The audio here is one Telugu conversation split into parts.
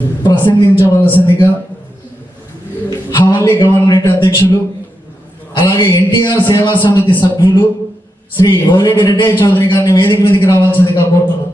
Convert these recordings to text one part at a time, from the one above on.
ప్రసంగించవలసిందిగా హవల్లీ గవర్నమెంట్ అధ్యక్షులు అలాగే ఎన్టీఆర్ సేవా సమితి సభ్యులు శ్రీ ఓలేటి రెడ్డి చౌదరి గారిని వేదిక మీదకి రావాల్సిందిగా కోరుతున్నాను.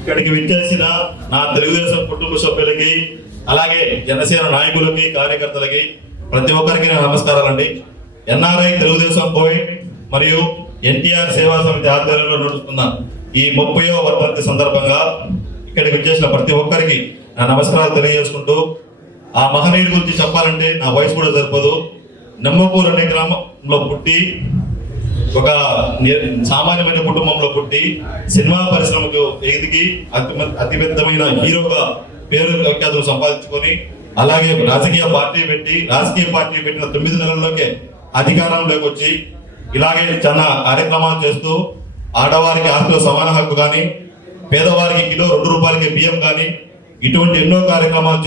ఇక్కడికి విచ్చేసిన నా తెలుగుదేశం కుటుంబ సభ్యులకి అలాగే జనసేన నాయకులకి కార్యకర్తలకి ప్రతి ఒక్కరికి నా నమస్కారాలండి. ఎన్ఆర్ఐ తెలుగుదేశం పోయిట్ మరియు ఎన్టీఆర్ సేవా సమితి ఆధ్వర్యంలో నడుస్తున్న ఈ 30వ వర్ధంతి సందర్భంగా ఇక్కడికి విచ్చేసిన ప్రతి ఒక్కరికి నా నమస్కారాలు తెలియజేసుకుంటూ, ఆ మహనీయుడి గురించి చెప్పాలంటే నా వయసు కూడా సరిపోదు. నెమ్మకూరు అనే గ్రామంలో పుట్టి ఒక సామాన్యమైన కుటుంబంలో పుట్టి సినిమా పరిశ్రమకు ఎదిగి అతిపెద్దమైన హీరోగా పేరు ప్రఖ్యాతులు సంపాదించుకొని అలాగే రాజకీయ పార్టీ పెట్టిన 9 నెలల్లోకే అధికారంలోకి వచ్చి ఇలాగే చాలా కార్యక్రమాలు చేస్తూ ఆడవారికి ఆస్తిలో సమాన హక్కు కానీ, పేదవారికి కిలో 2 రూపాయలకి బియ్యం కానీ, ఇటువంటి ఎన్నో కార్యక్రమాలు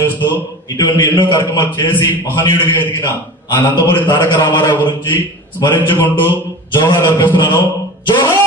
చేసి మహనీయుడిగా ఎదిగిన ఆ నందమూరి తారక రామారావు గురించి స్మరించుకుంటూ జోహార్ అర్పిస్తున్నాను. జోహార్.